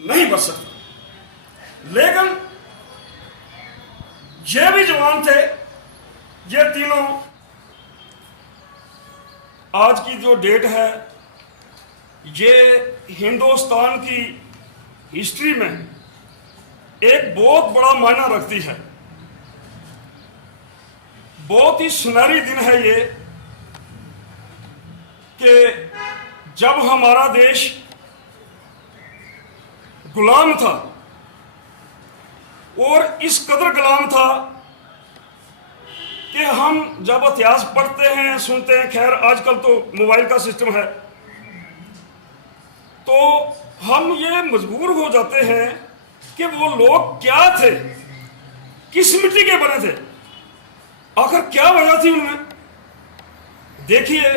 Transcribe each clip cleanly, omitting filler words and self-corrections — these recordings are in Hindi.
नहीं बच सकता। लेकिन ये भी जवान थे, ये तीनों। आज की जो डेट है ये हिंदुस्तान की हिस्ट्री में एक बहुत बड़ा मायना रखती है। बहुत ही सुनहरी दिन है ये कि जब हमारा देश गुलाम था, और इस कदर गुलाम था कि हम जब इतिहास पढ़ते हैं, सुनते हैं, खैर आजकल तो मोबाइल का सिस्टम है, तो हम ये मजबूर हो जाते हैं कि वो लोग क्या थे, किस मिट्टी के बने थे, आखिर क्या वजह थी उनमें। देखिए,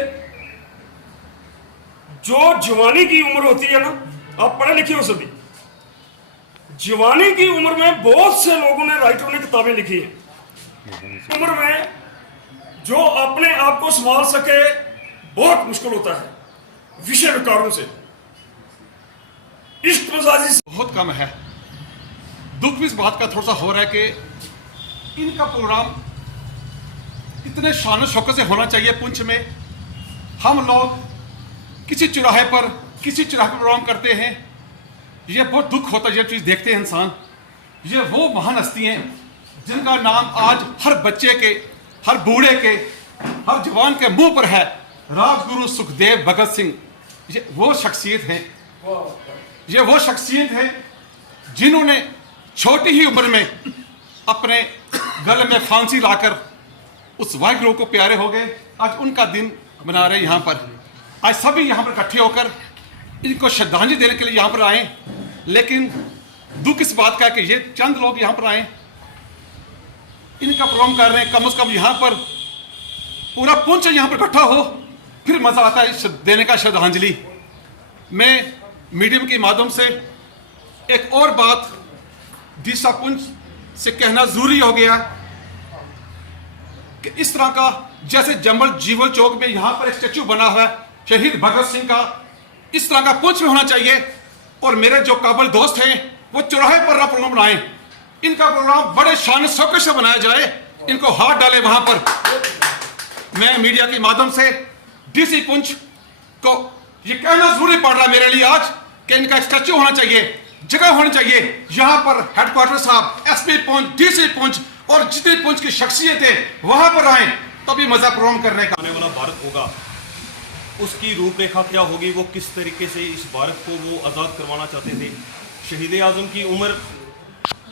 जो जवानी की उम्र होती है ना, आप पढ़े लिखे हो सभी, जवानी की उम्र में बहुत से लोगों ने, राइटरों ने किताबें लिखी हैं। उम्र में जो अपने आप को संभाल सके बहुत मुश्किल होता है विषय विकारों से, इश्क मजाजी से बहुत कम है। दुख भी इस बात का थोड़ा सा हो रहा है कि इनका प्रोग्राम इतने शान शौकत से होना चाहिए। पुंछ में हम लोग किसी चौराहे पर प्रोग्राम करते हैं, ये बहुत दुख होता है। ये चीज़ देखते हैं इंसान, ये वो महान हस्ती हैं जिनका नाम आज हर बच्चे के, हर बूढ़े के, हर जवान के मुंह पर है। राजगुरु सुखदेव भगत सिंह, ये वो शख्सियत हैं, ये वो शख्सियत है जिन्होंने छोटी ही उम्र में अपने गले में फांसी लाकर उस वाहिगुरु को प्यारे हो गए। आज उनका दिन मना रहे यहाँ पर। आज सभी यहाँ पर इकट्ठे होकर इनको श्रद्धांजलि देने के लिए यहाँ पर आए। लेकिन दुख इस बात का है कि ये चंद लोग यहाँ पर आए, इनका प्रोग्राम कर रहे हैं। कम से कम यहाँ पर पूरा पुंछ यहाँ पर इकट्ठा हो, फिर मजा आता है देने का श्रद्धांजलि। मैं मीडियम के माध्यम से एक और बात डीसा पुंछ से कहना जरूरी हो गया कि इस तरह का, जैसे जम्बल जीवल चौक में यहाँ पर एक स्टेच्यू बना हुआ है शहीद भगत सिंह का, इस तरह का पुंछ में होना चाहिए। और मेरे जो काबिल दोस्त हैं वो चौराहे पर ना प्रोग्राम बनाएं, इनका प्रोग्राम बड़े शान शौकत से बनाया जाए, इनको हाथ डाले वहां पर। मैं मीडिया के माध्यम से डीसी पुंछ को ये कहना जरूरी पड़ रहा है मेरे लिए आज कि इनका स्टैच्यू होना चाहिए, जगह होनी चाहिए यहाँ पर। हेडक्वार्टर साहब, एसपी पुंछ, डीसी पुंछ और जितनी पुंछ की शख्सियत है वहां पर आए, तभी मजा प्रोग्राम करने का। आने वाला भारत होगा, उसकी रूपरेखा क्या होगी, वो किस तरीके से इस भारत को वो आज़ाद करवाना चाहते थे। शहीद आज़म की उम्र,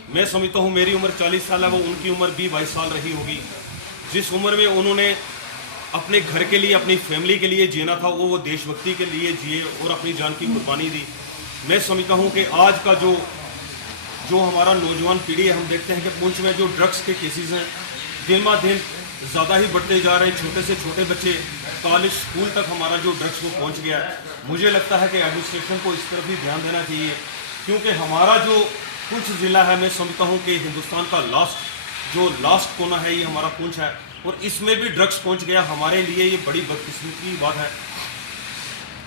मैं समझता हूँ मेरी उम्र 40 साल है, वो उनकी उम्र 20-22 साल रही होगी। जिस उम्र में उन्होंने अपने घर के लिए, अपनी फैमिली के लिए जीना था, वो देशभक्ति के लिए जिए और अपनी जान की कुर्बानी दी। मैं समझता हूँ कि आज का जो हमारा नौजवान पीढ़ी है, हम देखते हैं कि पुंछ में जो ड्रग्स के केसेस हैं दिन ब दिन ज़्यादा ही बढ़ते जा रहे हैं। छोटे से छोटे बच्चे, कॉलेज, स्कूल तक हमारा जो ड्रग्स वो पहुँच गया है। मुझे लगता है कि एडमिनिस्ट्रेशन को इस तरफ भी ध्यान देना चाहिए, क्योंकि हमारा जो पुंछ ज़िला है, मैं समझता हूँ कि हिंदुस्तान का लास्ट कोना है, ये हमारा पुंछ है, और इसमें भी ड्रग्स पहुँच गया। हमारे लिए ये बड़ी बदकिस्मती की बात है।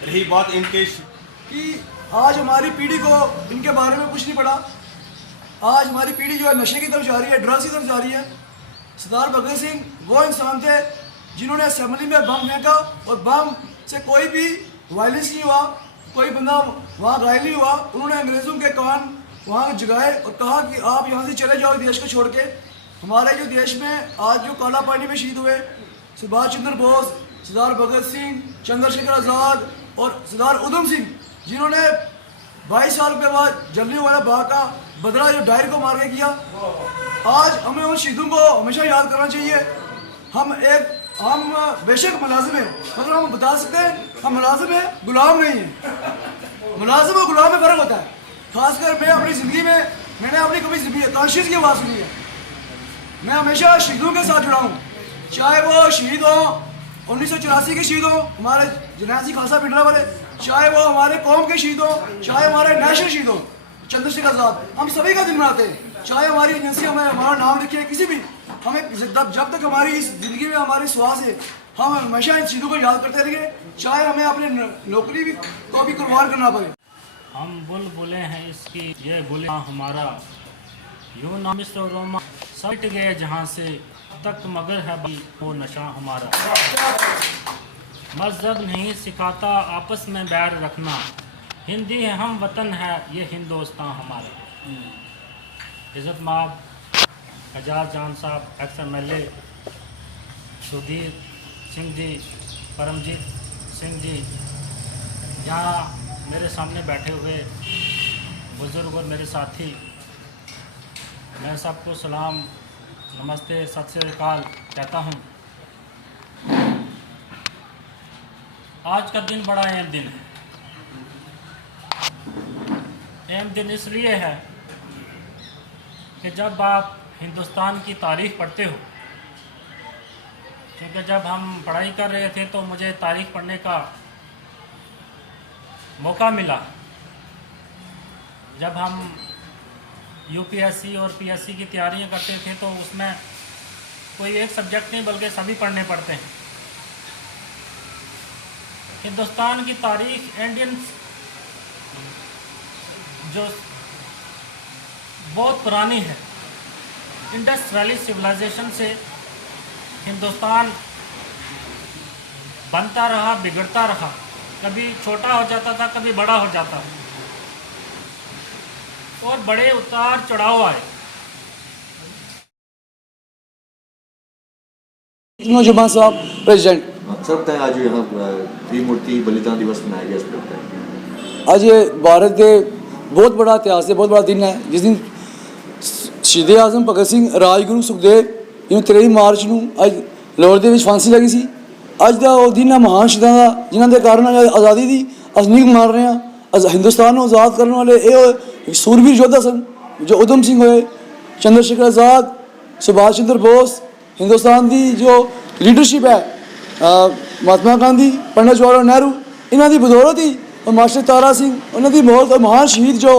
रही बात इनके कि आज हमारी पीढ़ी को इनके बारे में कुछ नहीं पड़ा। आज हमारी पीढ़ी जो है नशे की तरफ जा रही है, ड्रग्स की तरफ जा रही है। सरदार भगत सिंह वो इंसान थे जिन्होंने असेंबली में बम फेंका और बम से कोई भी वायलेंस नहीं हुआ, कोई बंदा वहाँ घायल नहीं हुआ। उन्होंने अंग्रेज़ों के कान वहाँ जगाए और कहा कि आप यहाँ से चले जाओ देश को छोड़ के। हमारे जो देश में आज जो काला पानी में शहीद हुए सुभाष चंद्र बोस, सरदार भगत सिंह, चंद्रशेखर आज़ाद और सरदार उधम सिंह, जिन्होंने 22 साल के बाद जलियांवाला बाग का बदला जो डायर को मार के किया, आज हमें उन शहीदों को हमेशा याद करना चाहिए। हम बेशक मुलाजिम हैं, मगर हम बता सकते हैं हम मुलाजिम हैं, गुलाम नहीं हैं। मुलाजिम और गुलाम में फ़र्क होता है। खासकर मैं अपनी ज़िंदगी में, मैंने अपनी कभी कॉन्शियस की आवाज़ सुनी है। मैं हमेशा शहीदों के साथ जुड़ा हूँ, चाहे वो शहीद हों 1984 के शहीद हों, हमारे जनाजी खासा पिंडरा वाले, चाहे वो हमारे कौम के शहीद हों, चाहे हमारे नेशनल शहीद हों, चंद्रशेखर आज़ाद। हम सभी का दिन मनाते हैं, चाहे हमारी एजेंसी हमें हमारा नाम लिखे, किसी भी, हमें जब तक हमारी इस ज़िंदगी में हमारी श्वास है, हम हमेशा इन चीज़ों को याद करते रहेंगे, चाहे हमें अपनी नौकरी भी को भी कुर्बान करना पड़े। हम बुलबुलें हैं इसकी ये गुलियाँ हमारा, यूं ना मिस्र रोमा सट गए जहाँ से, तक मगर है भाई वो नशा हमारा। मज़हब नहीं सिखाता आपस में बैर रखना, हिंदी है हम वतन है ये हिंदुस्तान हमारा। इज़्ज़त माब एजाज जान साहब, XMLA सुधीर सिंह जी, परमजीत सिंह जी, यहाँ मेरे सामने बैठे हुए बुज़ुर्ग और मेरे साथी, मैं सबको सलाम, नमस्ते, सत श्री अकाल कहता हूँ। आज का दिन बड़ा अहम दिन है। अहम दिन इसलिए है कि जब आप हिंदुस्तान की तारीख़ पढ़ते हो, क्योंकि जब हम पढ़ाई कर रहे थे तो मुझे तारीख़ पढ़ने का मौका मिला। जब हम UPSC और PSC की तैयारियां करते थे तो उसमें कोई एक सब्जेक्ट नहीं बल्कि सभी पढ़ने पड़ते हैं। हिंदुस्तान की तारीख़ इंडियन जो बहुत पुरानी है, इंडस वैली सिविलाइजेशन से हिंदुस्तान बनता रहा, बिगड़ता रहा, कभी छोटा हो जाता था, कभी बड़ा हो जाता था, और बड़े उतार चढ़ाव आए। जुमान साहब प्रेसिडेंट, सर बताएं आज यहाँ त्रिमूर्ति बलिदान दिवस मनाया गया, इस पर बताएं। आज ये भारत के बहुत बड़ा इतिहास है, बहुत बड़ा दिन है, जिस दिन शहीद आज़म भगत सिंह, राजगुरु सुखदेव जिन्होंने 23 मार्च ਨੂੰ ਅੱਜ ਲਾਹੌਰ ਦੇ ਵਿੱਚ ਫਾਂਸੀ ਲੱਗੀ ਸੀ। ਅੱਜ ਦਾ ਉਹ ਦਿਨ ਹੈ ਮਹਾਨ ਸ਼ਹੀਦਾਂ ਦਾ, ਜਿਨ੍ਹਾਂ ਦੇ ਕਾਰਨ ਆਜ਼ਾਦੀ ਦੀ ਅਸਨੀਕ ਮਾਰ ਰਹੇ ਹਾਂ। ਹਿੰਦੁਸਤਾਨ ਨੂੰ ਆਜ਼ਾਦ ਕਰਨ ਵਾਲੇ ਇਹ ਸੂਰਬੀਰ ਯੋਧਾ ਸਨ, ਜੋ ਊਧਮ ਸਿੰਘ ਹੋਏ, ਚੰਦਰ ਸ਼ੇਖਰ ਆਜ਼ਾਦ, ਸੁਭਾਸ਼ ਚੰਦਰ ਬੋਸ। ਹਿੰਦੁਸਤਾਨ ਦੀ ਜੋ ਲੀਡਰਸ਼ਿਪ ਹੈ, ਮਹਾਤਮਾ ਗਾਂਧੀ, ਪੰਡਿਤ ਜਵਾਹਰ ਲਾਲ ਨਹਿਰੂ, ਇਹਨਾਂ ਦੀ ਬਦੌਲਤ ਹੀ, और मास्टर तारा सिंह, ਉਹਨਾਂ ਦੀ ਮੌਤ, और महान शहीद जो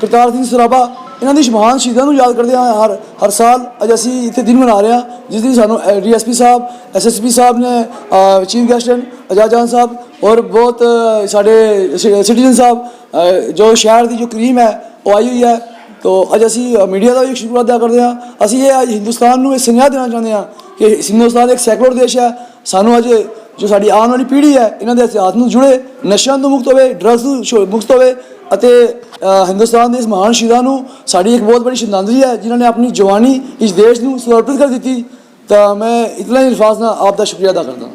ਕਰਤਾਰ ਸਿੰਘ ਸਰਾਭਾ, ਇਹਨਾਂ ਦੀ ਮਹਾਨ ਸ਼ਹੀਦਾਂ ਨੂੰ ਯਾਦ ਕਰਦੇ ਹਾਂ ਹਰ ਸਾਲ। ਅੱਜ ਅਸੀਂ ਇੱਥੇ ਦਿਨ ਮਨਾ ਰਹੇ ਹਾਂ, ਜਿਸ ਦਿਨ ਸਾਨੂੰ DSP ਸਾਹਿਬ, SSP ਸਾਹਿਬ ਨੇ ਚੀਫ ਗੈਸਟ ਹਨ, एजाज जान ਸਾਹਿਬ, और बहुत ਸਾਡੇ ਸਿਟੀਜ਼ਨ ਸਾਹਿਬ, ਜੋ ਸ਼ਹਿਰ ਦੀ ਜੋ ਕਰੀਮ ਹੈ ਉਹ ਆਈ ਹੋਈ ਹੈ। तो ਅੱਜ ਅਸੀਂ ਮੀਡੀਆ ਦਾ ਵੀ ਸ਼ੁਕਰ ਅਦਾ ਕਰਦੇ ਹਾਂ। ਅਸੀਂ ਇਹ ਅੱਜ ਹਿੰਦੁਸਤਾਨ ਨੂੰ ਇਹ ਸੁਨੇਹਾ ਦੇਣਾ ਚਾਹੁੰਦੇ ਹਾਂ ਕਿ ਹਿੰਦੁਸਤਾਨ ਇੱਕ ਸੈਕੂਲਰ ਦੇਸ਼ ਹੈ। ਸਾਨੂੰ ਅੱਜ ਜੋ ਸਾਡੀ ਆਉਣ ਵਾਲੀ ਪੀੜ੍ਹੀ ਹੈ, ਇਹਨਾਂ ਦੇ ਇਤਿਹਾਸ ਨੂੰ ਜੁੜੇ, ਨਸ਼ਿਆਂ ਤੋਂ ਮੁਕਤ ਹੋਵੇ, ਡਰੱਗਸ ਤੋਂ ਮੁਕਤ ਹੋਵੇ, ਅਤੇ ਹਿੰਦੁਸਤਾਨ ਦੇ ਇਸ ਮਹਾਨ ਸ਼ਹੀਦਾਂ ਨੂੰ ਸਾਡੀ ਇੱਕ ਬਹੁਤ ਬੜੀ ਸ਼ਰਧਾਂਜਲੀ ਹੈ, ਜਿਨ੍ਹਾਂ ਨੇ ਆਪਣੀ ਜਵਾਨੀ ਇਸ ਦੇਸ਼ ਨੂੰ ਸਮਰਪਿਤ ਕਰ ਦਿੱਤੀ। ਤਾਂ ਮੈਂ ਇਤਨਾ ਹੀ ਅਲਫਾਜ਼ ਨਾਲ ਆਪ ਦਾ ਸ਼ੁਕਰੀਆ ਅਦਾ ਕਰਦਾ ਹਾਂ।